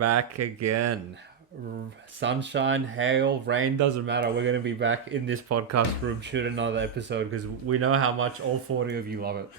back again. Sunshine, hail, rain, doesn't matter. We're going to be back in this podcast room shooting another episode because we know how much all 40 of you love it.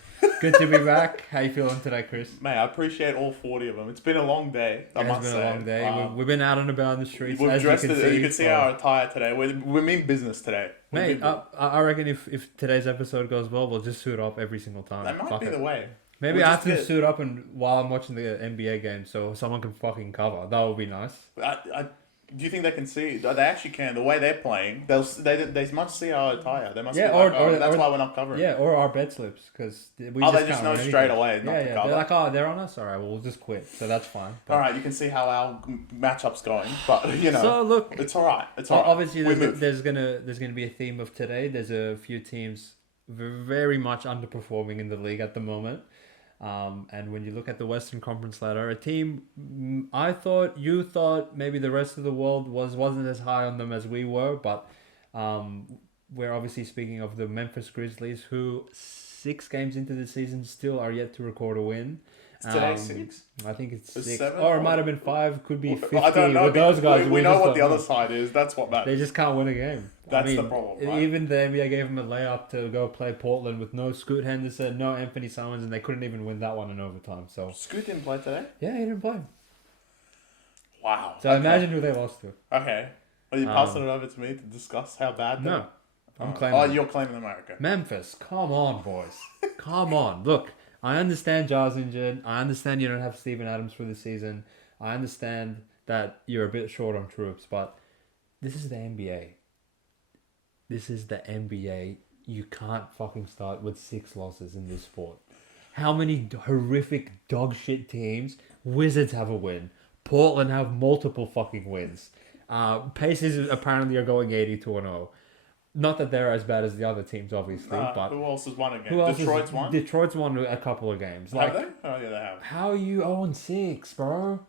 Good to be back. How you feeling today, Chris? Mate, I appreciate all 40 of them. It's been a long day, I must say. It's been a long day. We've been out and about in the streets. We've as dressed you can it. see. You can see our attire today. We mean business today. Mate, I reckon if today's episode goes well, we'll just suit up every single time. That might be the way. Maybe I have to suit up while I'm watching the NBA game so someone can fucking cover. That would be nice. Do you think they can see? They actually can. The way they're playing, they must see our attire. They must be that's why we're not covering. Yeah, or our bed slips because they just know straight away not to cover. They're like, they're on us. All right, well, we'll just quit. So that's fine. All right, you can see how our matchup's going, but So look, it's all right. It's all right. Obviously, there's gonna be a theme of today. There's a few teams very much underperforming in the league at the moment. And when you look at the Western Conference ladder, a team you thought maybe the rest of the world wasn't as high on them as we were, but we're obviously speaking of the Memphis Grizzlies, who 6 games into the season still are yet to record a win. Today 6? I think it's 6. 7, or it might have been 5, could be 50. I don't know. With those guys, we know what the other side is. That's what matters. They just can't win a game. That's the problem, right? Even the NBA gave them a layup to go play Portland with no Scoot Henderson, no Anthony Simons, and they couldn't even win that one in overtime. So Scoot didn't play today? Yeah, he didn't play. Wow. So imagine who they lost to. Okay. Are you passing it over to me to discuss how bad No. I'm claiming. You're claiming America. Memphis, come on, boys. Come on. Look, I understand Jar's injured. I understand you don't have Steven Adams for the season. I understand that you're a bit short on troops, but this is the NBA. This is the NBA. You can't fucking start with 6 losses in this sport. How many horrific dog shit teams? Wizards have a win. Portland have multiple fucking wins. Pacers apparently are going 82-0. Not that they're as bad as the other teams, obviously. But who else has won a game? Detroit's won? Detroit's won a couple of games. Have they? Oh, yeah, they have. How are you 0-6, bro?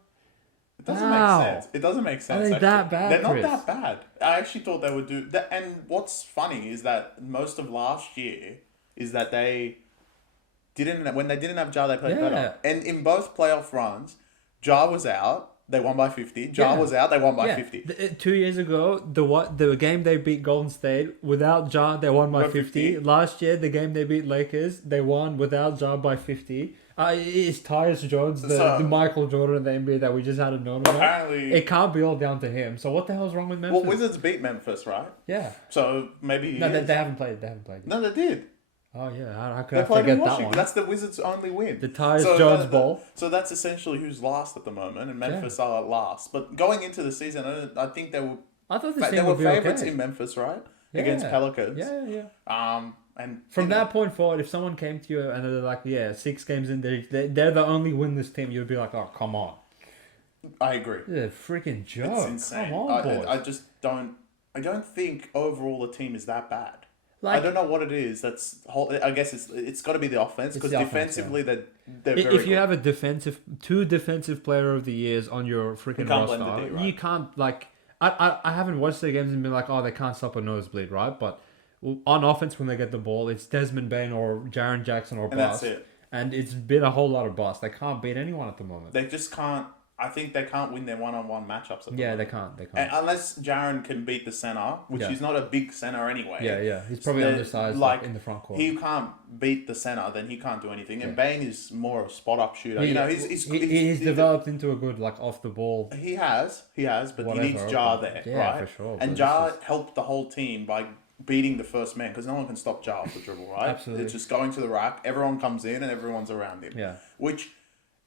It doesn't make sense. It doesn't make sense. Are they that bad, They're Chris? not that bad. I actually thought they would do that. And what's funny is that most of last year is that when they didn't have Ja, they played better. And in both playoff runs, Ja was out. They won by 50. Ja was out. They won by 50. 2 years ago, the game they beat Golden State without Ja, they won by 50. Last year, the game they beat Lakers, they won without Ja by 50. Is Tyus Jones the Michael Jordan of the NBA that we just hadn't known about? Apparently, it can't be all down to him. So what the hell's wrong with Memphis? Well, Wizards beat Memphis, right? Yeah. So maybe they haven't played. They haven't played. No, they did. Oh yeah, I could they forget in that one. That's the Wizards' only win. The Tyus Jones ball. So that's essentially who's last at the moment, and Memphis are last. But going into the season, I think they were. I thought they were favourites in Memphis, right? Yeah. Against Pelicans. Yeah. And from that point forward, if someone came to you and they're like, 6 games in, they're the only winless team, you'd be like, oh, come on. I agree. Yeah, freaking joke. It's insane. Come on, boys. I just don't. I don't think overall the team is that bad. I don't know what it is. I guess it's got to be the offense because defensively they're very good. If you have a 2 defensive player of the years on your freaking roster, you can't I haven't watched the games and been like, oh, they can't stop a nosebleed, right? But on offense, when they get the ball, it's Desmond Bain or Jaren Jackson or bust. That's it. And it's been a whole lot of bust. They can't beat anyone at the moment. They just can't. I think they can't win their one-on-one matchups. At the moment. They can't. And unless Jaren can beat the center, which he's not a big center anyway. Yeah. He's probably undersized in the front court. He can't beat the center, then he can't do anything. And Bain is more a spot-up shooter. He's developed into a good off the ball. He has, but he needs Ja there, right? For sure. And Ja helped the whole team by beating the first man because no one can stop Ja off the dribble, right? Absolutely. It's just going to the rack. Everyone comes in and everyone's around him. Yeah. Which,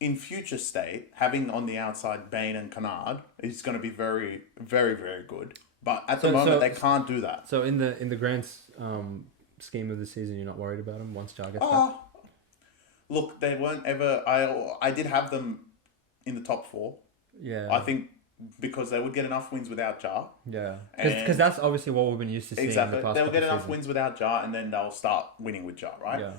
in future state, having on the outside Bain and Kennard is going to be very, very, very good. But at the moment, they can't do that. So in the grand scheme of the season, you're not worried about them once Ja gets back? Look, they weren't ever... I did have them in the top 4. Yeah. I think because they would get enough wins without Ja. Yeah. Because that's obviously what we've been used to seeing in the past They'll get enough seasons. wins without Ja, and then they'll start winning with Ja, right? Yeah.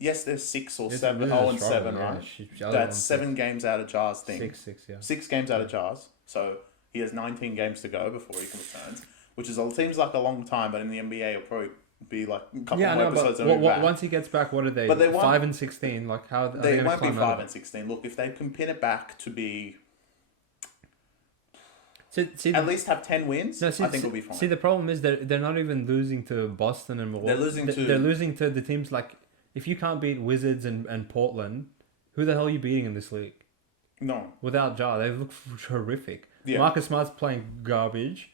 Yes, there's 6 or 7, 0-7, right? That's 7 games out of Ja's thing. 6, yeah. 6 games out of Ja's. So he has 19 games to go before he can return, which seems like a long time, but in the NBA it'll probably be like a couple more episodes. Once he gets back, what are they? But they 5-16. Like how they won't be 5-16. Look, if they can pin it back to be See, at least have 10 wins, no, see, I think we'll be fine. See, the problem is they're not even losing to Boston and Milwaukee. They're losing to the teams like, if you can't beat Wizards and Portland, who the hell are you beating in this league? No. Without Ja, they look horrific. Yeah. Marcus Smart's playing garbage.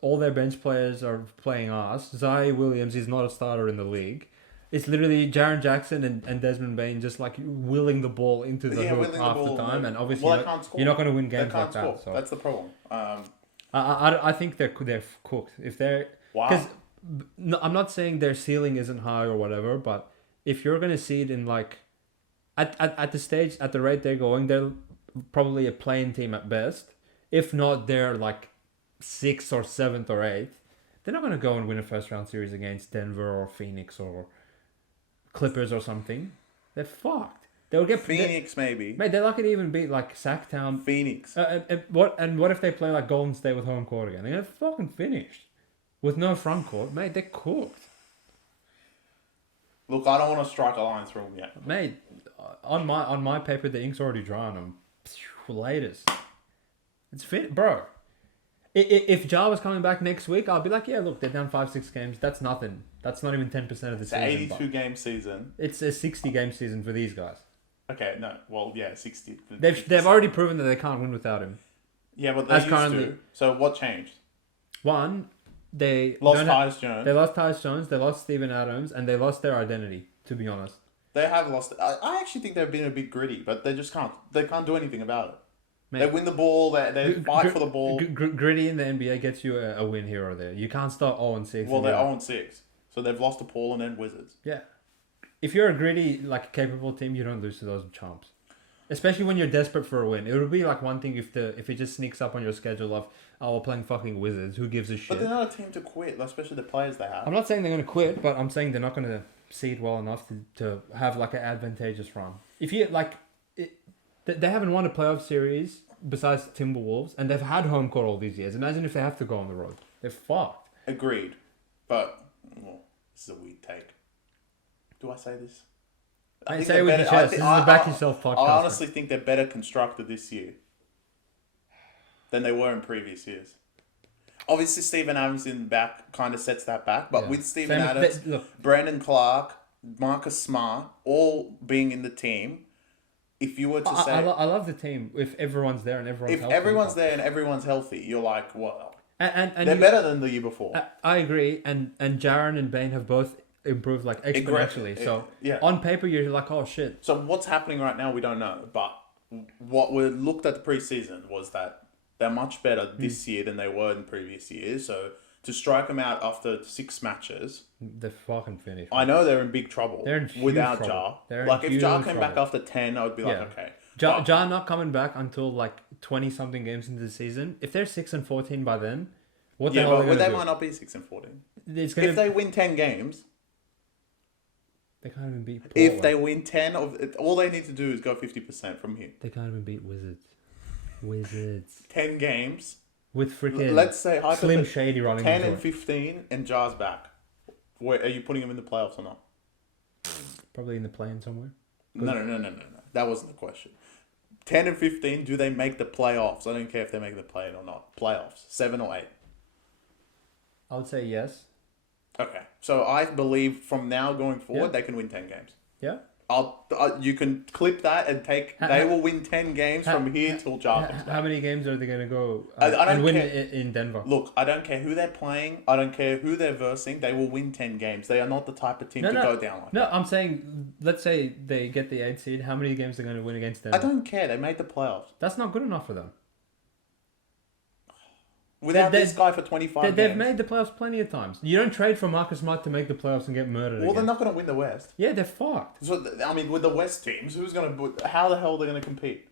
All their bench players are playing ass. Zion Williams is not a starter in the league. It's literally Jaren Jackson and Desmond Bain just like willing the ball into the hoop half the time, and obviously you're not going to win games like that. So that's the problem. I think they're cooked if they're because I'm not saying their ceiling isn't high or whatever, but if you're going to see it in like at the stage at the rate they're going, they're probably a playing team at best. If not, they're like 6th or 7th or 8th. They're not going to go and win a first round series against Denver or Phoenix or Clippers or something. They're fucked. They'll get Phoenix maybe. Mate, they're lucky to even beat like Sacktown. Phoenix. What if they play like Golden State with home court again? They're gonna fucking finished with no front court, mate. They're cooked. Look, I don't want to strike a line through them yet, mate. On my paper, the ink's already dry on them. Latest. It's fit, bro. If Ja was coming back next week, I'll be like, yeah, look, they're down 5-6 games. That's nothing. That's not even 10% of the season. It's an 82-game season. It's a 60-game season for these guys. Okay, no. Well, yeah, 60. They've already proven that they can't win without him. Yeah, but they used to. So what changed? One, they lost Tyus Jones. They lost Tyus Jones. They lost Steven Adams, and they lost their identity. To be honest, they have lost. I actually think they've been a bit gritty, but they just can't. They can't do anything about it. Mate, they win the ball. They fight for the ball. Gritty in the NBA gets you a win here or there. You can't start 0-6. Well, they're 0-6, so they've lost to Portland and Wizards. Yeah, if you're a gritty, like capable team, you don't lose to those chumps. Especially when you're desperate for a win. It would be like one thing if it just sneaks up on your schedule of, oh, we're playing fucking Wizards. Who gives a shit? But they're not a team to quit, especially the players they have. I'm not saying they're going to quit, but I'm saying they're not going to seed well enough to have like an advantageous run. If you like, they haven't won a playoff series besides Timberwolves, and they've had home court all these years. Imagine if they have to go on the road. They're fucked. Agreed. But, well, this is a weird take. Do I say this? I say it with your chest. This is the Back Yourself podcast. I honestly think they're better constructed this year than they were in previous years. Obviously, Steven Adams in the back kind of sets that back. But with Steven Adams, Brandon Clark, Marcus Smart, all being in the team, if you were to say... I love the team if everyone's there and everyone's healthy. If everyone's there and everyone's healthy, you're like, well... And they're better than the year before. I agree. And Jaren and Bain have both improved like exponentially. So on paper, you're like, oh, shit. So what's happening right now, we don't know. But what we looked at the preseason was that they're much better this year than they were in previous years. So to strike them out after 6 matches... They're fucking finished. I know they're in big trouble. They're in huge without trouble. Ja. Like if Ja came back after 10, I would be like, okay. Ja not coming back until like 20-something games into the season. If they're 6-14 by then, what the hell are they going to do? They might not be 6-14. If they win 10 games... They can't even beat Portland. If they win 10, all they need to do is go 50% from here. They can't even beat Wizards. 10 games. With freaking let's say Slim Shady running 10 and 15 and Ja's back. Where, are you putting him in the playoffs or not? Probably in the play-in somewhere. No. That wasn't the question. 10 and 15, do they make the playoffs? I don't care if they make the play-in or not. Playoffs. 7 or 8. I would say yes. Okay. So I believe from now going forward, they can win 10 games. Yeah. You can clip that and take... They will win 10 games from here till Ja comes back. How many games are they going to go and win in Denver? Look, I don't care who they're playing. I don't care who they're versing. They will win 10 games. They are not the type of team to go down like that. I'm saying, let's say they get the 8th seed. How many games are they going to win against Denver? I don't care. They made the playoffs. That's not good enough for them. Without this guy for 25 games. They've made the playoffs plenty of times. You don't trade for Marcus Smart to make the playoffs and get murdered again. They're not going to win the West. Yeah, they're fucked. So, I mean, with the West teams, how the hell are they going to compete?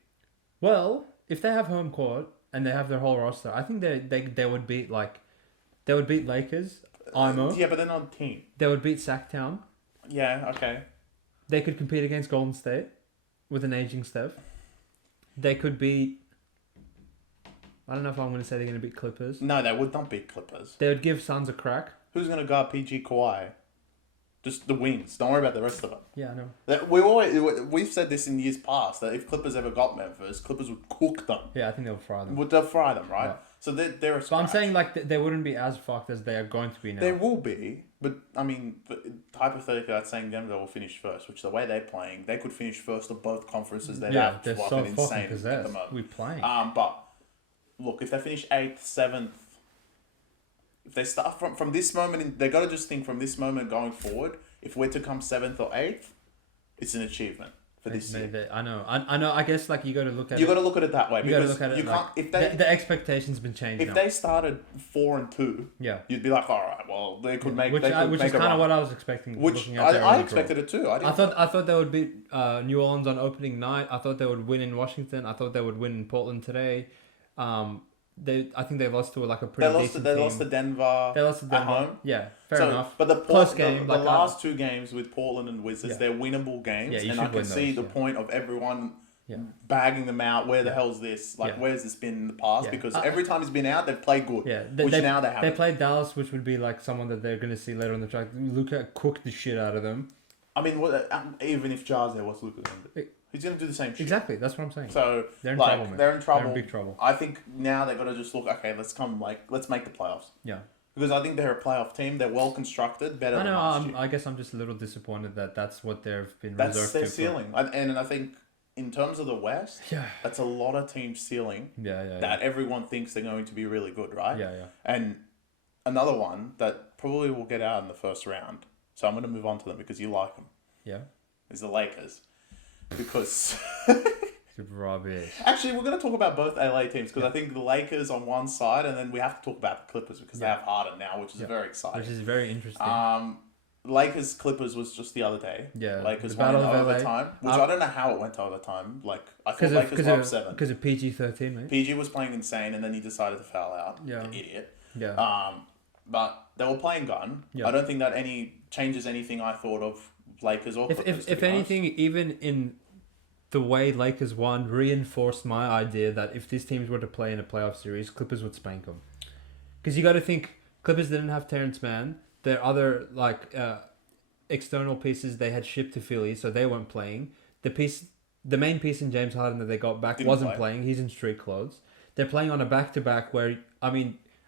Well, if they have home court and they have their whole roster, I think they would beat Lakers, IMO. Yeah, but they're not a team. They would beat Sacktown. Yeah, okay. They could compete against Golden State with an aging Steph. They could beat... I don't know if I'm going to say they're going to beat Clippers. No, they would not beat Clippers. They would give Suns a crack. Who's going to guard PG Kawhi? Just the wins. Don't worry about the rest of them. Yeah, I know. We've said this in years past that if Clippers ever got Memphis, Clippers would cook them. Yeah, I think they'll fry them. They'll fry them, right? Yeah. So they're a So I'm scratch. saying like they wouldn't be as fucked as they are going to be now. They will be, but I mean, hypothetically, that's saying Denver will finish first, which the way they're playing, they could finish first of both conferences. They'd have they're fucking so insane fucking at the possessed. moment. We're playing. But look, if they finish 8th, 7th, if they start from this moment, they got to just think from this moment going forward. If we're to come 7th or 8th, it's an achievement for this year. I know. I guess like you got to look at. You got to look at it that way. You got to because look at it. you can't. Like, If they the expectations been changed. if now. they started 4-2, Yeah. you'd be like, all right, well, they could make. Which they could is make a kind of run. what I was expecting. Which looking at their I early expected draw. it too. I thought they would beat New Orleans on opening night. I thought they would win in Washington. I thought they would win in Portland today. I think they lost to like a pretty decent They team. lost to Denver. They lost to Denver. at home. Yeah, fair enough. But the Close game, the like, last two games with Portland and Wizards, Yeah. they're winnable games, Yeah, you and should I can win see those, the yeah. point of everyone Yeah. bagging them out. Where the Yeah. hell's this? Like, Yeah. where's this been in the past? Yeah. Because every time he's been out, they've played good. Yeah, Now they They haven't. played Dallas, which would be like someone that they're going to see later on the track. Luka cooked the shit out of them. I mean, even if Jar's there, what's Luka going to do? He's going to do the same shit. Exactly, that's what I'm saying. So They're in like, trouble, man. they're in trouble. They're in big trouble. I think now they've got to just look. Okay, let's make the playoffs. Yeah. Because I think they're a playoff team. They're well constructed, better I than last know. year. I guess I'm just a little disappointed that that's what they've been That's reserved their to. ceiling. And I think in terms of the West, Yeah. that's a lot of teams' ceiling Yeah. that everyone thinks they're going to be really good, right? Yeah. And another one that probably will get out in the first round, so I'm going to move on to them because you like them, Yeah. is the Lakers. Because Rubbish. actually, we're going to talk about both LA teams because I think the Lakers on one side, and then we have to talk about the Clippers because they have Harden now, which is very exciting. Which is very interesting. Lakers Clippers was just the other day. Yeah, Lakers the won in Battle of LA. overtime, which I don't know how it went to overtime. Like I thought Lakers were up 7. Because of PG-13, mate. PG was playing insane, and then he decided to foul out. Yeah. The idiot. Yeah. But they were playing gun. Yeah. I don't think that changes anything I thought of Lakers or Clippers. If anything, even in the way Lakers won, reinforced my idea that if these teams were to play in a playoff series, Clippers would spank them. Because you got to think, Clippers didn't have Terrence Mann. Their other external pieces they had shipped to Philly, so they weren't playing. The main piece in James Harden that they got back wasn't playing. He's in street clothes. They're playing on a back-to-back where,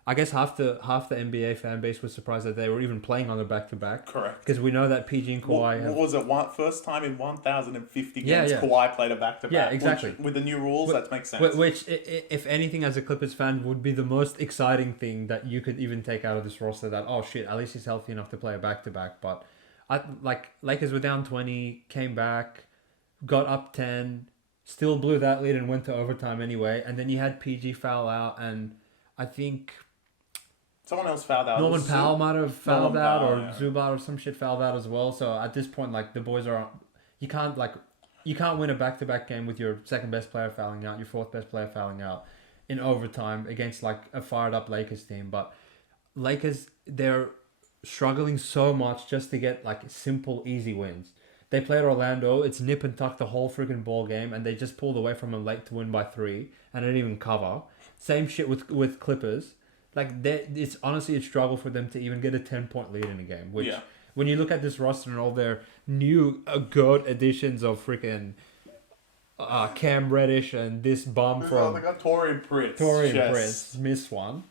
I guess half the NBA fan base was surprised that they were even playing on a back-to-back. Correct. Because we know that PG and Kawhi What was it? First time in 1,050 games Yeah. Kawhi played a back-to-back. Yeah, exactly. With the new rules, that makes sense. Which, if anything, as a Clippers fan, would be the most exciting thing that you could even take out of this roster. That, oh shit, at least he's healthy enough to play a back-to-back. But Lakers were down 20, came back, got up 10, still blew that lead and went to overtime anyway. And then you had PG foul out, and I think Someone else fouled out. Norman Powell might have fouled Norman out, Powell, or yeah. Zubac or some shit fouled out as well. So at this point, the boys are, you can't win a back-to-back game with your second best player fouling out, your fourth best player fouling out in overtime against a fired up Lakers team. But Lakers, they're struggling so much just to get simple, easy wins. They played Orlando. It's nip and tuck the whole freaking ball game, and they just pulled away from them late to win by 3, and didn't even cover. Same shit with Clippers. It's honestly a struggle for them to even get a 10-point lead in a game. Which, when you look at this roster and all their new GOAT additions of freaking Cam Reddish and this bum from they got Torian Prince. Prince missed one.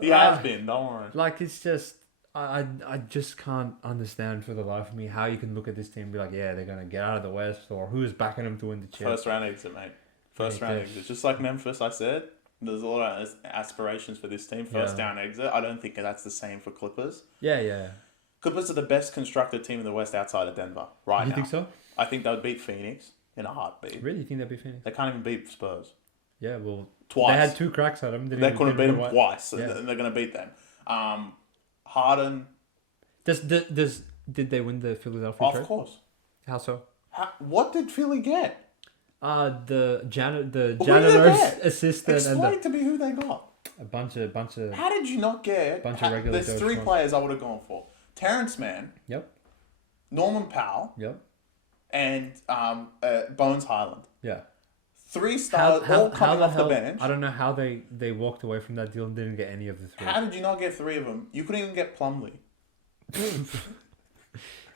He has been. Don't worry. It's just I just can't understand for the life of me how you can look at this team and be like, yeah, they're gonna get out of the West, or who's backing them to win the chip. First round exit, mate. First round exit. Just like Memphis, I said. There's a lot of aspirations for this team. First down exit. I don't think that's the same for Clippers. Yeah. Clippers are the best constructed team in the West outside of Denver right now. You think so? I think they would beat Phoenix in a heartbeat. Really? You think they'd be Phoenix? They can't even beat Spurs. Yeah, well, Twice. They had 2 cracks at them. They couldn't beat them twice, Yeah. and they're going to beat them. Harden. Did they win the Philadelphia trade? Of course. How so? What did Philly get? The janitor's get? assistant Explain and to me who they got. a bunch of. How did you not get? Bunch of regular There's Joe 3 Schmo. players I would have gone for: Terrence Mann, Yep. Norman Powell, Yep. and Bones Highland. Yeah. 3 stars all coming off the bench. I don't know how they walked away from that deal and didn't get any of the 3. How did you not get 3 of them? You couldn't even get Plumlee.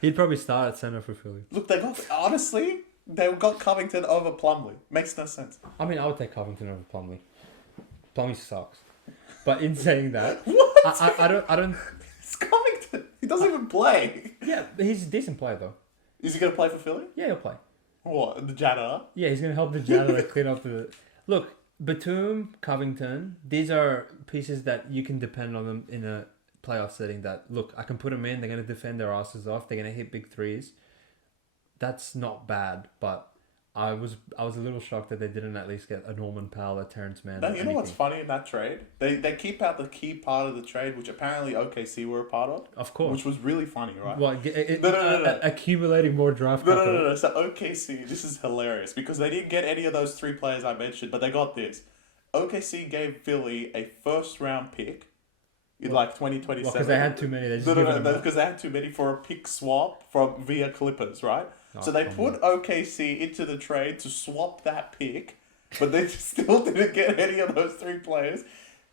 He'd probably start at center for Philly. Look, they got Covington over Plumlee. Makes no sense. I mean, I would take Covington over Plumlee. Plumlee sucks. But in saying that, What? I don't. It's Covington. He doesn't even play. Yeah, he's a decent player though. Is he going to play for Philly? Yeah, he'll play. What? The janitor? Yeah, he's gonna help the janitor clean up the. Look, Batum, Covington. These are pieces that you can depend on them in a playoff setting. That look, I can put them in. They're gonna defend their asses off. They're gonna hit big threes. That's not bad, but I was a little shocked that they didn't at least get a Norman Powell, a Terrence Mann. No, you know what's funny in that trade? They keep out the key part of the trade, which apparently OKC were a part of. Of course. Which was really funny, right? What? No. Accumulating more draft capital. No. So OKC, this is hilarious because they didn't get any of those three players I mentioned, but they got this. OKC gave Philly a first round pick in like 2027. Because they had too many. They just Because they had too many for a pick swap from via Clippers, right? So they put OKC into the trade to swap that pick, but they still didn't get any of those three players,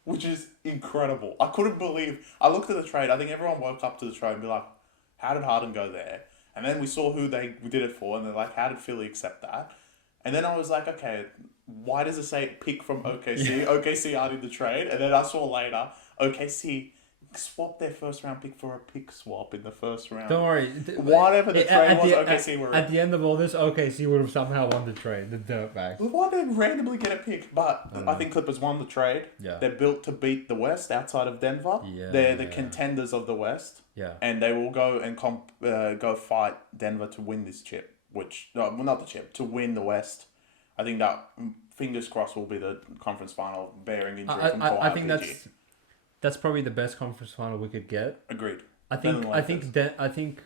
which is incredible. I couldn't believe. I looked at the trade. I think everyone woke up to the trade and be like, how did Harden go there? And then we saw who they did it for, and they're like, how did Philly accept that? And then I was like, okay, why does it say pick from OKC? OKC aren't in the trade. And then I saw later, OKC swap their first round pick for a pick swap in the first round. Don't worry. Whatever the trade was, OKC were in. At the end of all this, OKC would have somehow won the trade. The dirtbags. Why did they randomly get a pick? But I think Clippers won the trade. Yeah. They're built to beat the West outside of Denver. Yeah. They're the contenders of the West. Yeah. And they will go and go fight Denver to win this chip. Not the chip, to win the West. I think that, fingers crossed, will be the conference final, bearing injury from Kawhi I think PG. that's probably the best conference final we could get. Agreed. I think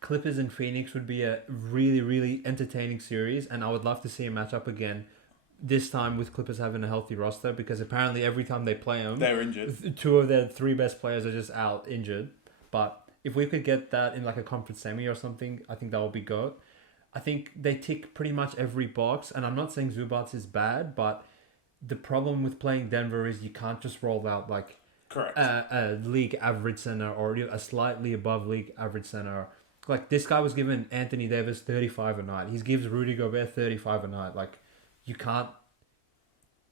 Clippers and Phoenix would be a really, really entertaining series, and I would love to see a matchup again. This time with Clippers having a healthy roster, because apparently every time they play them, they're injured. Two of their three best players are just out injured. But if we could get that in like a conference semi or something, I think that would be good. I think they tick pretty much every box, and I'm not saying Zubats is bad, but the problem with playing Denver is you can't just roll out like Correct. A league average center or a slightly above league average center. Like this guy was giving Anthony Davis 35 a night. He gives Rudy Gobert 35 a night. Like you can't.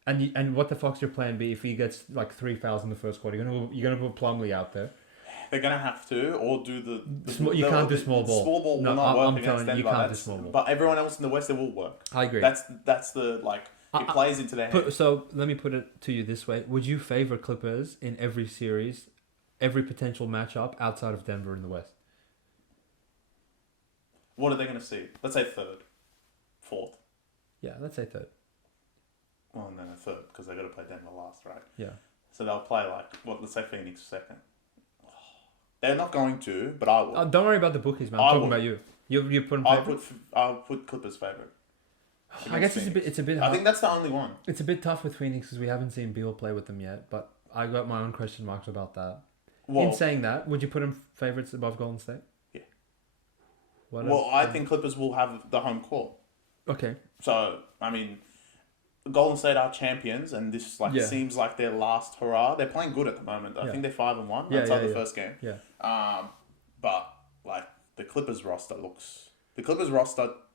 And what the fuck's your plan B if he gets like 3 fouls in the first quarter? You're gonna put Plumlee out there. They're gonna have to, or do you can't do small ball. Small ball No, will not I'm work telling against you, Denver. you can't do small ball. But everyone else in the West, it will work. I agree. That's the like. It plays into their head. So let me put it to you this way: would you favor Clippers in every series, every potential matchup outside of Denver in the West? What are they going to see? Let's say third, fourth. Yeah, let's say third. Well, no, third because they got to play Denver last, right? Yeah. So they'll play let's say Phoenix second. They're not going to, but I will. Don't worry about the bookies, man. I'm talking about you. You put them. I'll put Clippers favorite. I guess it's a bit. I think that's the only one. It's a bit tough with Phoenix because we haven't seen Beal play with them yet. But I got my own question marks about that. In saying that, would you put them favorites above Golden State? Yeah. I think Clippers will have the home court. Okay. So I mean, Golden State are champions, and this seems like their last hurrah. They're playing good at the moment. I think they're 5-1 outside the first game. Yeah. But like the Clippers roster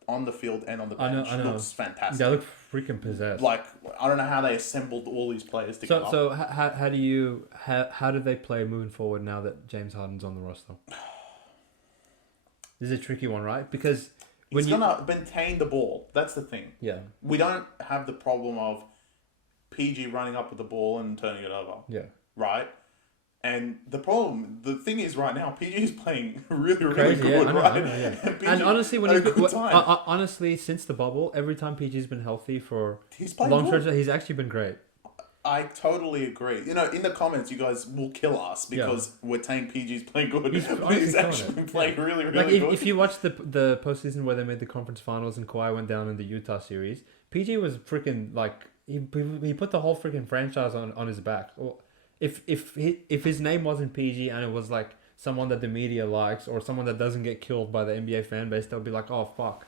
on the field and on the bench looks fantastic. They look freaking possessed. Like I don't know how they assembled all these players together. So how do they play moving forward now that James Harden's on the roster? This is a tricky one, right? Because he's gonna maintain the ball. That's the thing. Yeah. We don't have the problem of PG running up with the ball and turning it over. Yeah. Right? And the thing is right now, PG is playing really, really crazy, good, I know, right? And honestly, honestly, since the bubble, every time PG's been healthy for he's playing long good. stretches, he's actually been great. I totally agree. You know, in the comments, you guys will kill us because we're saying PG's playing good. He's actually been playing really, really good. If you watch the postseason where they made the conference finals and Kawhi went down in the Utah series, PG was freaking like he put the whole freaking franchise on his back. If his name wasn't PG and it was like someone that the media likes or someone that doesn't get killed by the NBA fan base, they'll be like, oh fuck,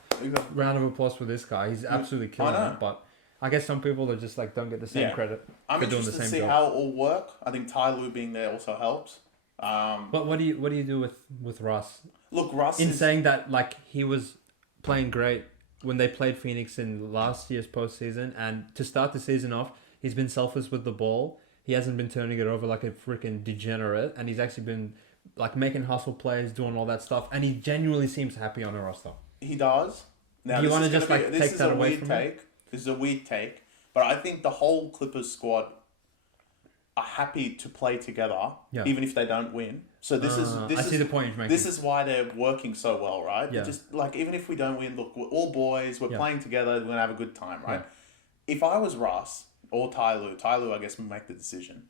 round of applause for this guy. He's absolutely killing it. But I guess some people are just like don't get the same credit. I'm for doing the interested same to see job. how it will work. I think Ty Lue being there also helps. What do you do with Russ? Look, Russ in is... saying that, like, he was playing great when they played Phoenix in last year's postseason, and to start the season off, he's been selfless with the ball. He hasn't been turning it over like a freaking degenerate, and he's actually been like making hustle plays, doing all that stuff, and he genuinely seems happy on a roster. He does. Now, Do you want to just like take that away from him? This is a weird take, but I think the whole Clippers squad are happy to play together, even if they don't win. So this is I see the point you're making. This is why they're working so well, right? Yeah. They're just like, even if we don't win, look, we're all boys. We're playing together. We're gonna have a good time, right? Yeah. If I was Russ or Ty Lue, I guess would make the decision.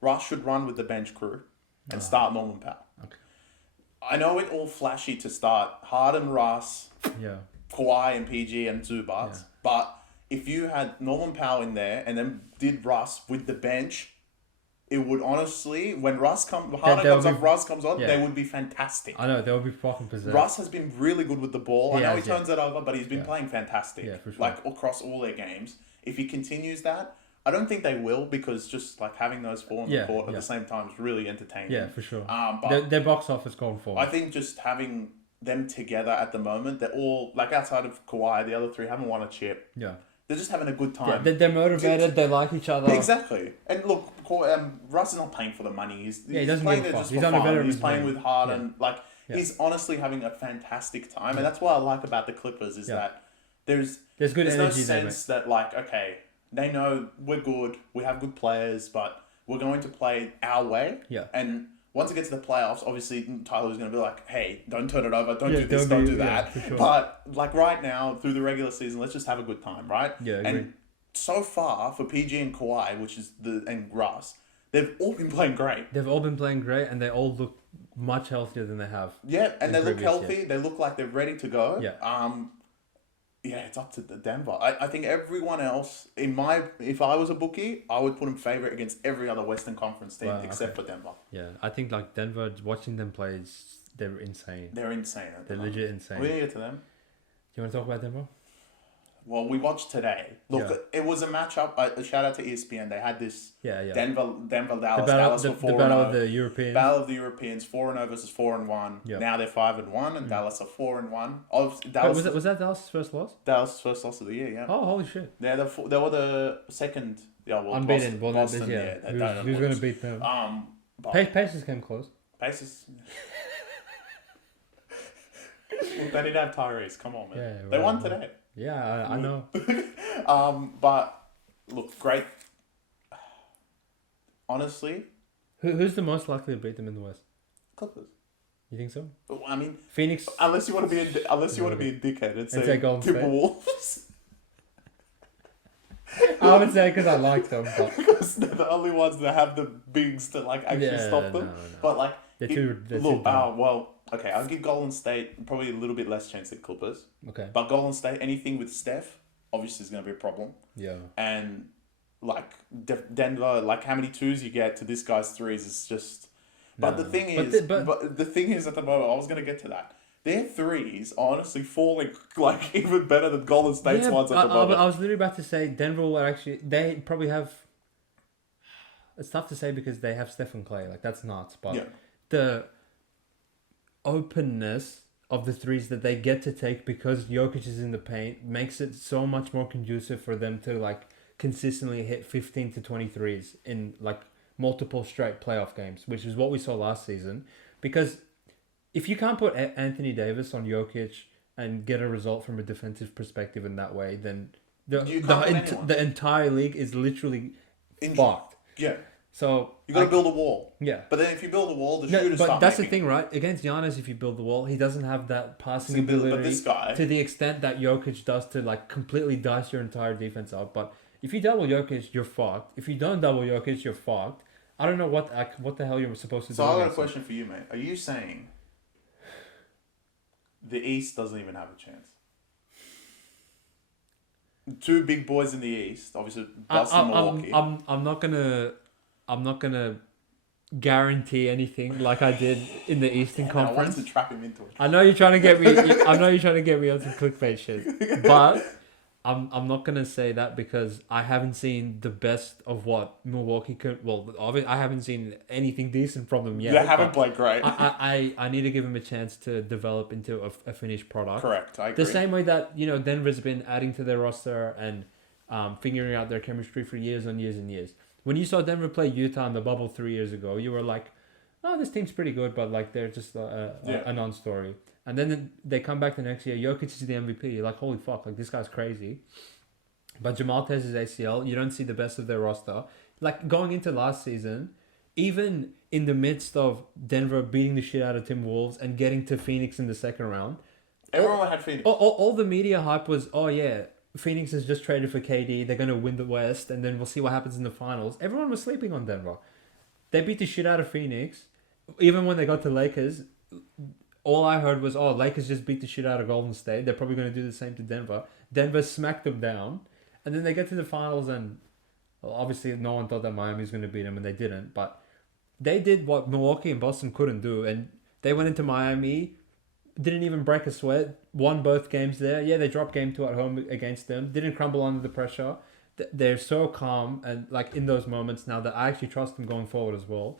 Russ should run with the bench crew and start Norman Powell. Okay. I know it's all flashy to start Harden, Russ, Kawhi and PG and Zubats, but if you had Norman Powell in there and then did Russ with the bench, it would honestly, when Russ comes on, they would be fantastic. I know, they would be fucking possessed. Russ has been really good with the ball. I know he turns it over, but he's been playing fantastic. Yeah, for sure. Like across all their games. If he continues that, I don't think they will, because just like having those four on the court at the same time is really entertaining. Yeah, for sure. But their box office going forward. I think just having them together at the moment, they're all, like outside of Kawhi, the other three haven't won a chip. Yeah. They're just having a good time. Yeah, they're motivated. They like each other. Exactly. And look, Russ is not paying for the money. He's doesn't playing give a there fuck. just for fun. He's playing with Harden. He's honestly having a fantastic time. And that's what I like about the Clippers is that there's good energy no sense that like, okay, they know we're good. We have good players, but we're going to play our way. Yeah. And once it gets to the playoffs, obviously Tyler's going to be like, hey, don't turn it over. Don't do this. Don't do that. Sure. But like right now, through the regular season, let's just have a good time, right? Yeah, agree. And so far for PG and Kawhi, and Russ, they've all been playing great. They've all been playing great, and they all look much healthier than they have. Yeah, and they look healthy. Years. They look like they're ready to go. Yeah. It's up to Denver. I think everyone else, if I was a bookie, I would put them favorite against every other Western Conference team except for Denver. Yeah, I think like Denver, watching them play, they're insane. They're insane. They're legit insane. We're going to get to them. Do you want to talk about Denver? Well, we watched today. Look, it was a matchup. A shout out to ESPN. They had this Denver, Dallas. Dallas were 4-0. The battle of the Europeans. Battle of the Europeans. 4-0 versus 4-1. Yep. Now they're 5-1, and Dallas are 4-1. Dallas. Was that Dallas' first loss? Dallas' first loss of the year. Yeah. Oh, holy shit! They were the second. Yeah, well, unbeaten. Boston. Who's going to beat them? Pacers came close. Pacers. Look, they didn't have Tyrese. Come on, man. Yeah, they won today. Yeah, I know. But look, great. Honestly, who's the most likely to beat them in the West? Clippers. You think so? I mean, Phoenix. Unless you want to be a dickhead and say Golden Timberwolves. I would say because I like them, but because they're the only ones that have the bigs to like actually stop them. No. But like, they're too okay, I'll give Golden State probably a little bit less chance than Clippers. Okay. But Golden State, anything with Steph, obviously is going to be a problem. Yeah. And like Denver, like how many twos you get to this guy's threes is just. But the thing is, the thing is at the moment, I was going to get to that. Their threes are honestly falling like even better than Golden State's ones at the moment. I was literally about to say Denver will actually. They probably have. It's tough to say because they have Steph and Clay. Like that's nuts, but the openness of the threes that they get to take because Jokic is in the paint makes it so much more conducive for them to like consistently hit 15 to 23s in like multiple straight playoff games, which is what we saw last season. Because if you can't put Anthony Davis on Jokic and get a result from a defensive perspective in that way, then the entire league is literally fucked. Yeah. So you got to build a wall. Yeah. But then if you build a wall, the shooters start. But that's the thing, right? Against Giannis, if you build the wall, he doesn't have that passing ability. But this guy, to the extent that Jokic does, to like completely dice your entire defense out. But if you double Jokic, you're fucked. If you don't double Jokic, you're fucked. I don't know what the hell you're supposed to do. So I got a question for you, mate. Are you saying the East doesn't even have a chance? Two big boys in the East, obviously Boston, Milwaukee. I'm not gonna guarantee anything like I did in the Eastern Conference. I wanted to trap him into it. I know you're trying to get me. I know you're trying to get me on some clickbait shit, but I'm not gonna say that because I haven't seen the best of what Milwaukee could. Well, I haven't seen anything decent from them They yet. haven't But played great. I need to give them a chance to develop into a finished product. Correct, I The agree. same way that Denver's been adding to their roster and figuring out their chemistry for years and years and years. When you saw Denver play Utah in the bubble 3 years ago, you were like, "Oh, this team's pretty good," but like they're just a non-story. And then they come back the next year. Jokic is the MVP. You're like, "Holy fuck! Like this guy's crazy." But Jamal tears his ACL. You don't see the best of their roster. Like going into last season, even in the midst of Denver beating the shit out of Timberwolves and getting to Phoenix in the second round, Everyone had Phoenix. all the media hype was, oh yeah, Phoenix has just traded for KD. They're going to win the West, and then we'll see what happens in the finals. Everyone was sleeping on Denver. They beat the shit out of Phoenix. Even when they got to Lakers, all I heard was, oh, Lakers just beat the shit out of Golden State. They're probably going to do the same to Denver. Denver smacked them down. And then they get to the finals, and well, obviously no one thought that Miami was going to beat them, and they didn't. But they did what Milwaukee and Boston couldn't do, and they went into Miami, didn't even break a sweat, won both games there. Yeah, they dropped game 2 at home against them, didn't crumble under the pressure. They're so calm, and like in those moments now that I actually trust them going forward as well.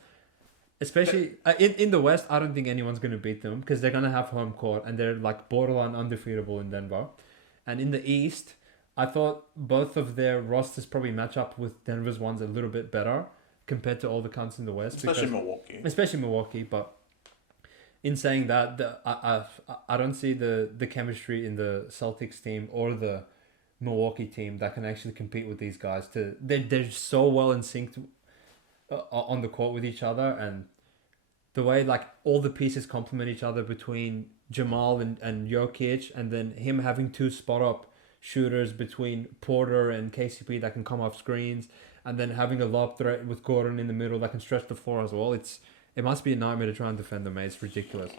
Especially in the West, I don't think anyone's going to beat them because they're going to have home court, and they're like borderline undefeatable in Denver. And in the East, I thought both of their rosters probably match up with Denver's ones a little bit better compared to all the cunts in the West. Especially Milwaukee. Especially Milwaukee, but in saying that, I don't see the chemistry in the Celtics team or the Milwaukee team that can actually compete with these guys. They're so well in sync on the court with each other, and the way like all the pieces complement each other between Jamal and Jokic, and then him having 2 spot up shooters between Porter and KCP that can come off screens, and then having a lob threat with Gordon in the middle that can stretch the floor as well. It must be a nightmare to try and defend them, mate. It's ridiculous.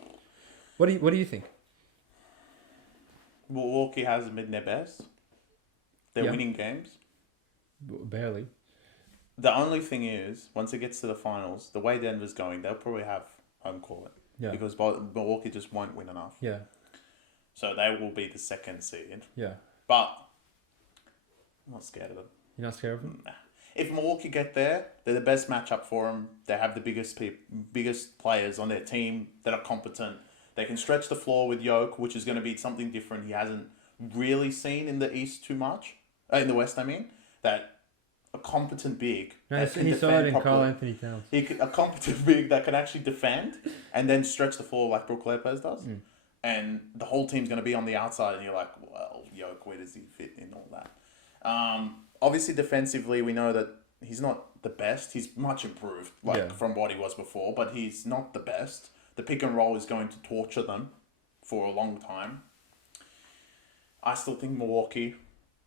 What do you think? Milwaukee has them in their best. They're winning games. Barely. The only thing is, once it gets to the finals, the way Denver's going, they'll probably have home court. Yeah. Because Milwaukee just won't win enough. Yeah. So they will be the second seed. Yeah. But I'm not scared of them. You're not scared of them? Nah. If Milwaukee get there, they're the best matchup for them. They have the biggest players on their team that are competent. They can stretch the floor with Yoke, which is going to be something different he hasn't really seen in the East too much. In the West, I mean. That a competent big. No, he saw it in Karl Anthony Towns. A competent big that can actually defend and then stretch the floor like Brook Lopez does. Mm. And the whole team's going to be on the outside, and you're like, well, Yoke, where does he fit in all that? Obviously, defensively, we know that he's not the best. He's much improved from what he was before, but he's not the best. The pick and roll is going to torture them for a long time. I still think Milwaukee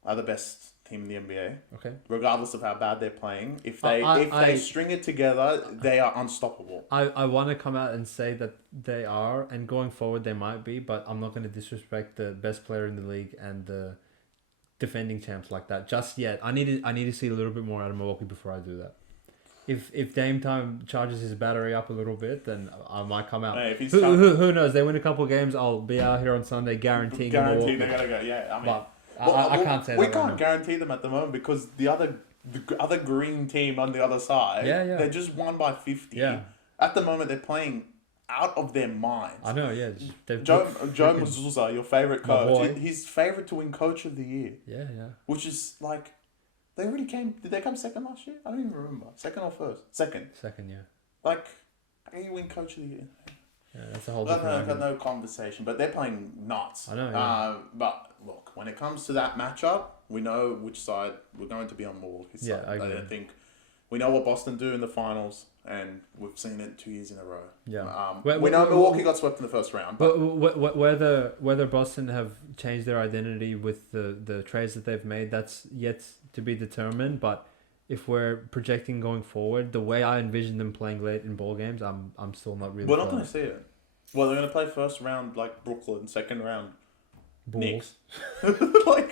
are the best team in the NBA. Okay. Regardless of how bad they're playing, if they string it together, they are unstoppable. I want to come out and say that they are, and going forward they might be, but I'm not going to disrespect the best player in the league and the defending champs like that just yet. I need to see a little bit more out of Milwaukee before I do that. If Dame Time charges his battery up a little bit, then I might come out. Hey, who knows? They win a couple of games, I'll be out here on Sunday guaranteeing they're gonna go. Yeah, I mean. But I can't say we that. We can't right guarantee them at the moment because the other green team on the other side, they just won by 50. Yeah. At the moment, they're playing out of their minds. I know, yeah. Joe Mazzulla, your favorite coach, he's favorite to win Coach of the Year. Yeah. Which is like, they already came. Did they come second last year? I don't even remember. Second or first? Second. Second, yeah. Like, how do you win Coach of the Year? Yeah, that's a whole different got no conversation, but they're playing nuts. I know. Yeah. But look, when it comes to that matchup, we know which side we're going to be on Milwaukee's side. I agree. I think we know what Boston do in the finals, and we've seen it 2 years in a row. Yeah. We know Milwaukee got swept in the first round. But whether Boston have changed their identity with the trades that they've made, that's yet to be determined. But if we're projecting going forward, the way I envision them playing late in ball games, I'm still not really. We're not going to see it. Well, they're going to play first round like Brooklyn, second round Bulls. like,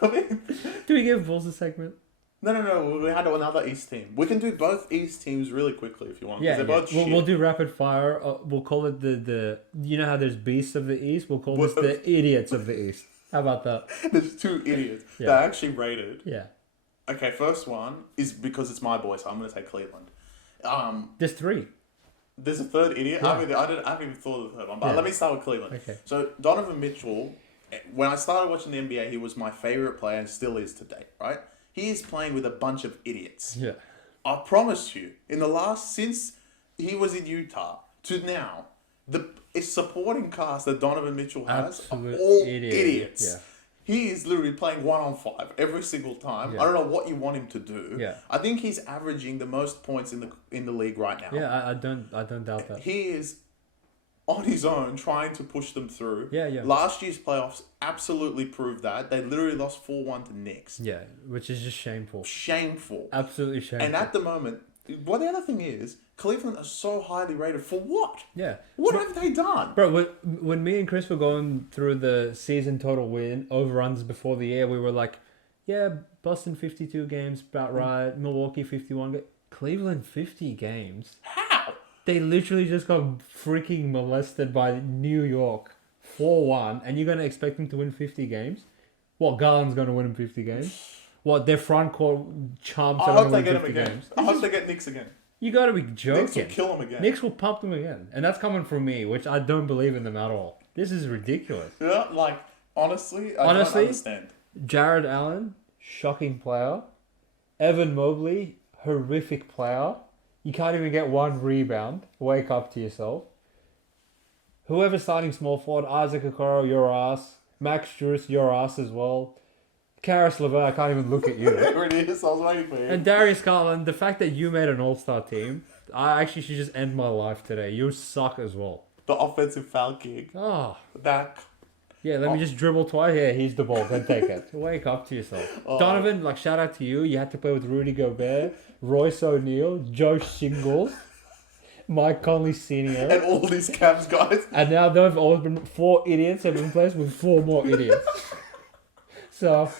I mean, do we give Bulls a segment? No. We had another East team. We can do both East teams really quickly if you want. Yeah, they're both shit. We'll do rapid fire. We'll call it the you know how there's beasts of the East. We'll call this the idiots of the East. How about that? There's two idiots Yeah. that I actually rated. Yeah. Okay, first one is because it's my boy, so I'm going to say Cleveland. There's three. There's a third idiot. Yeah. I haven't even thought of the third one, but Yeah. let me start with Cleveland. Okay. So Donovan Mitchell, when I started watching the NBA, he was my favorite player and still is today, right? He is playing with a bunch of idiots. Yeah. I promise you, since he was in Utah to now, the supporting cast that Donovan Mitchell has Absolute are all idiot. idiots. Yeah. He is literally playing 1-on-5 every single time. Yeah. I don't know what you want him to do. Yeah. I think he's averaging the most points in the league right now. Yeah, I don't doubt that. He is on his own trying to push them through. Yeah, yeah. Last year's playoffs absolutely proved that. They literally lost 4-1 to Knicks. Yeah, which is just shameful. Shameful. Absolutely shameful. And at the moment, well, the other thing is, Cleveland are so highly rated for what? Yeah. What have they done? Bro, when me and Chris were going through the season total win overruns before the year, we were like, yeah, Boston 52 games, about right. Milwaukee 51. Cleveland 50 games. How? They literally just got freaking molested by New York 4-1, and you're going to expect them to win 50 games? What, Garland's going to win them 50 games? What, their front court chumps I are hope going they to get win him 50 again. games? I hope they get Knicks again. You got to be joking. Knicks will kill them again. Knicks will pump them again. And that's coming from me, which I don't believe in them at all. This is ridiculous. Yeah, like, honestly, I don't understand. Jared Allen, shocking player. Evan Mobley, horrific player. You can't even get one rebound. Wake up to yourself. Whoever's starting small forward, Isaac Okoro, your ass. Max Strus, your ass as well. Karis LeVert, I can't even look at you. There it is. I was waiting for you. And Darius Garland, the fact that you made an all-star team, I actually should just end my life today. You suck as well. The offensive foul kick. Oh. That. Yeah, let me just dribble twice. Yeah, he's the ball. Then take it. Wake up to yourself. Donovan, like, shout out to you. You had to play with Rudy Gobert, Royce O'Neal, Joe Shingles, Mike Conley Sr. And all these Cavs guys. And now they've all been 4 idiots have been placed with 4 more idiots. So,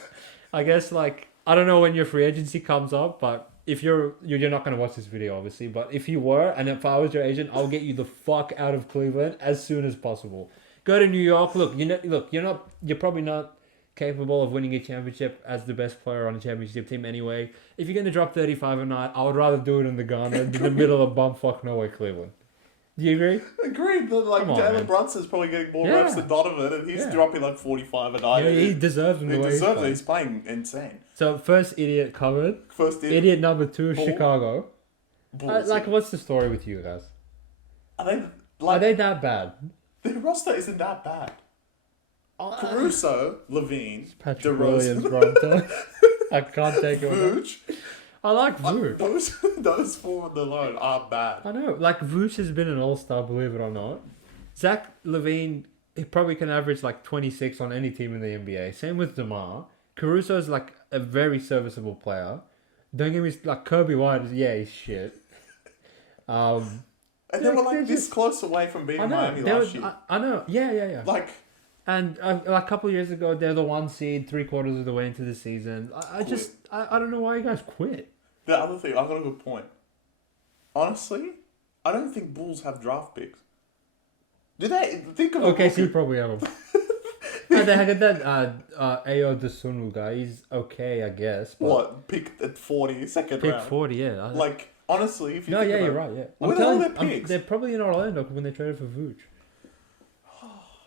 I guess, like, I don't know when your free agency comes up, but if you're not going to watch this video, obviously, but if you were, and if I was your agent, I'll get you the fuck out of Cleveland as soon as possible. Go to New York. Look, you're probably not capable of winning a championship as the best player on a championship team anyway. If you're going to drop 35 a night, I would rather do it in the Garden than in the middle of bumfuck nowhere, Cleveland. Do you agree? Agreed. But, like, Jalen Brunson's probably getting more reps than Donovan, and he's dropping like 45 a night. Yeah, he deserves them. He deserves it. He's playing insane. So, first idiot covered. Idiot number 2, Chicago. Like, what's the story with you guys? Are they that bad? Their roster isn't that bad. Caruso, Levine, Patrick Williams, bro. I can't take it. Vooch. I like Vooch. Those 4 alone are bad. I know. Like, Vooch has been an all-star, believe it or not. Zach Levine, he probably can average like 26 on any team in the NBA. Same with DeMar. Caruso's like a very serviceable player. Don't get me... Like, Kobe White, he's shit. And they were like this close away from beating Miami last year. I know. Yeah. Like... And a couple of years ago, they're the 1 seed, 3/4 of the way into the season. I don't know why you guys quit. The other thing, I've got a good point. Honestly, I don't think Bulls have draft picks. Do they? Think of Okay, so you probably have them. They had that Ayo Desunu guy. He's okay, I guess. But what? Picked at 40, second round? Pick 40, yeah. Like, honestly, if you think you're right, yeah. Where the hell are their picks? They're probably in Orlando when they traded for Vooch.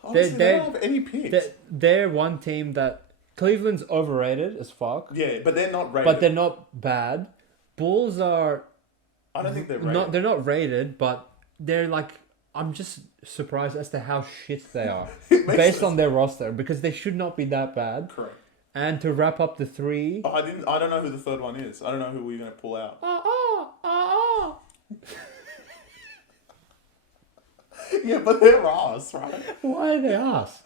Honestly, they don't have any picks. They're one team that... Cleveland's overrated as fuck. Yeah, but they're not rated. But they're not bad. Bulls are... I don't think they're rated. They're not rated, but they're like... I'm just surprised as to how shit they are. Based on their roster. Because they should not be that bad. Correct. And to wrap up the 3... I don't know who the third one is. I don't know who we're going to pull out. Yeah, but they're ass, right? Why are they ass?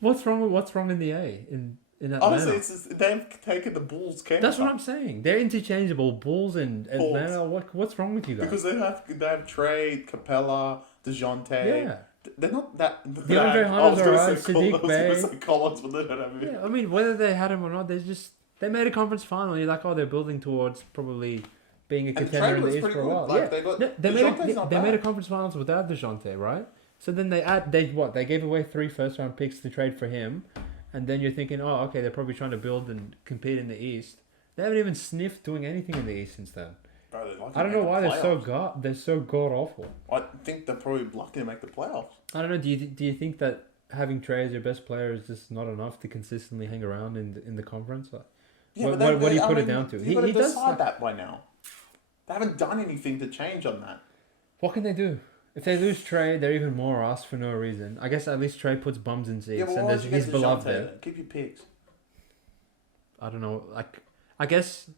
What's wrong in the A in Atlanta? Honestly, they've taken the Bulls' camp. That's what I'm saying. They're interchangeable. Bulls and Atlanta. What's wrong with you guys? Because they have Trey, Capella, DeJounte. Yeah. They're not that. DeAndre Hunter's alright. Sadiq Bey. Collins, but they don't have him. Yeah, I mean, whether they had him or not, they made a conference final. You're like, they're building towards probably being a contender in the East for a while. Like, they made a conference finals without DeJounte, right? So then they gave away 3 first-round picks to trade for him, and then you're thinking, oh, okay, they're probably trying to build and compete in the East. They haven't even sniffed doing anything in the East since then. Bro, they're lucky I don't to know make why the they're so god awful. I think they're probably lucky to make the playoffs. I don't know. Do you think that having Trey as your best player is just not enough to consistently hang around in the conference? Like, Yeah, what but do you put it down to? He got to does decide that by now. They haven't done anything to change on that. What can they do? If they lose Trey, they're even more asked for no reason. I guess at least Trey puts bums in seats, Yeah, but and why there's would you he's get beloved DeJounte there. then? Keep your picks. I don't know. Like, I guess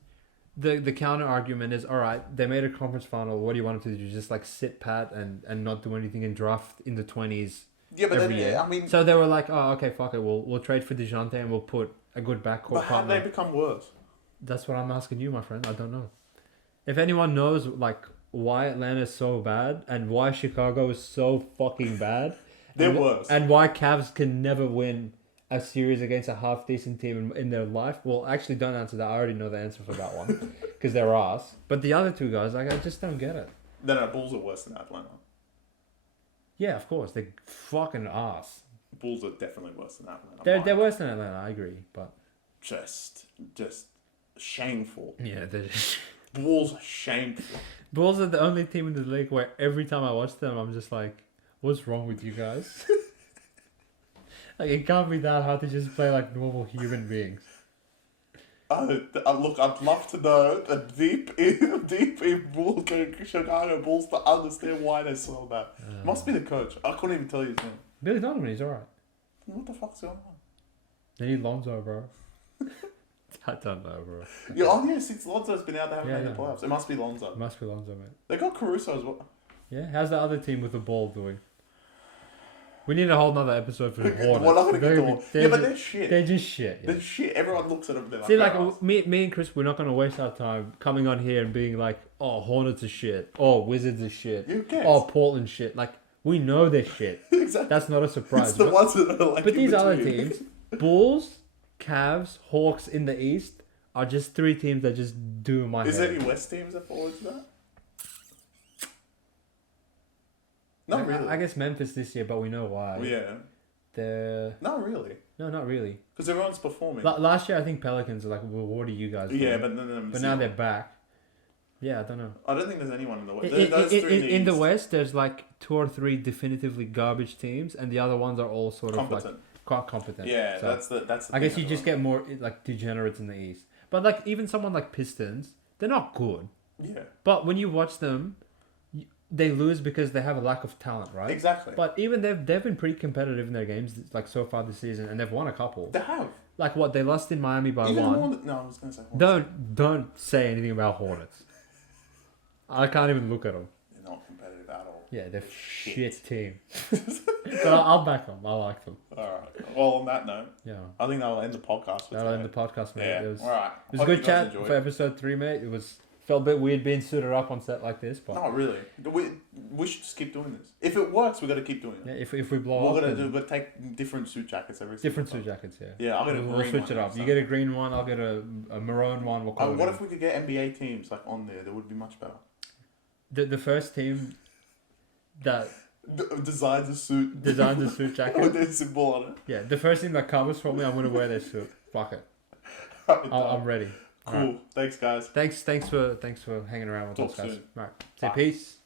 the counter argument is, all right, they made a conference final. What do you want them to do? Just like sit pat and not do anything and draft in the 20s. Yeah, but every then, year. I mean, So they were like, oh, okay, fuck it. We'll trade for DeJounte and we'll put a good backcourt but how did partner. they become worse? That's what I'm asking you, my friend. I don't know. If anyone knows, like, why Atlanta is so bad and why Chicago is so fucking bad, They're and, worse. and why Cavs can never win a series against a half decent team in their life. Well, actually, don't answer that. I already know the answer for that one because they're ass. But the other 2 guys, like, I just don't get it. No, Bulls are worse than Atlanta. Yeah, of course, they're fucking ass. Bulls are definitely worse than Atlanta. They're worse than Atlanta. I agree, but just shameful. yeah, they're just... Bulls are shameful. Bulls are the only team in the league where every time I watch them, I'm just like, what's wrong with you guys? Like, it can't be that hard to just play like normal human beings. Look, I'd love to know the deep in Bulls, Chicago Bulls, to understand why they're so bad. Must be the coach. I couldn't even tell you his name. Billy Donovan, he's alright. What the fuck's going on? They need Lonzo, bro. I don't know, bro. Yeah, since Lonzo's been out, they haven't Yeah, made yeah. the playoffs. It must be Lonzo. It must be Lonzo, mate. They got Caruso as well. Yeah, how's the other team with the ball doing? We need a whole nother episode for the Hornets. We're not going to get to all. Yeah, but they're shit. They're just shit. Yeah. They're shit. Everyone looks at them. They're like, See, "They're like, me and Chris, we're not going to waste our time coming on here and being like, oh, Hornets are shit. Oh, Wizards are shit. Who cares? Oh, Portland shit. Like, we know they're shit. Exactly. That's not a surprise. It's the ones that are like. But these other between. teams, Bulls, Cavs, Hawks in the East, are just 3 teams that just do my Is head. there any West teams that fall into that? Not really. I guess Memphis this year, but we know why. Well, yeah. They're... Not really. No, not really. Because everyone's performing. Last year, I think Pelicans are like, well, what are you guys doing? Yeah, but then But now they're back. Yeah, I don't know. I don't think there's anyone in the West. In the West, there's like 2 or 3 definitively garbage teams, and the other ones are all sort of competent. like quite competent. Yeah, So that's the I guess thing you just get more like degenerates in the East. But like even someone like Pistons, they're not good. Yeah. But when you watch them, they lose because they have a lack of talent, right? Exactly. But even they've been pretty competitive in their games, like so far this season, and they've won a couple. They have. Like what they lost in Miami by Even 1. no, I was gonna say. Hornets. Don't say anything about Hornets. I can't even look at them. They're not competitive at all. Yeah, they're shit team. But I'll back them. I like them. All right. Well, on that note, Yeah. I think that'll end the podcast. For That'll end today. the podcast, mate. Yeah. It was, all right. it was a Hope good you guys chat enjoyed for it. episode 3, mate. It felt a bit weird being suited up on set like this, but Not really. We should just keep doing this. If it works, we got to keep doing it. yeah, if we blow We're up, gonna then take different suit jackets every. different single suit time. jackets. Yeah. Yeah, I'll get a We'll green switch one it up. next You time. get a green one. I'll get a maroon one. We'll call it What in. if we could get NBA teams like on there? That would be much better. The first team that Designs a suit. designs a suit jacket? with their symbol on it. Yeah, the first team that covers for me, I'm gonna wear their suit. Fuck it. I'm ready. Cool. Alright. Thanks, guys. Thanks for hanging around with Talk us, guys. soon. All right. Say Bye. peace.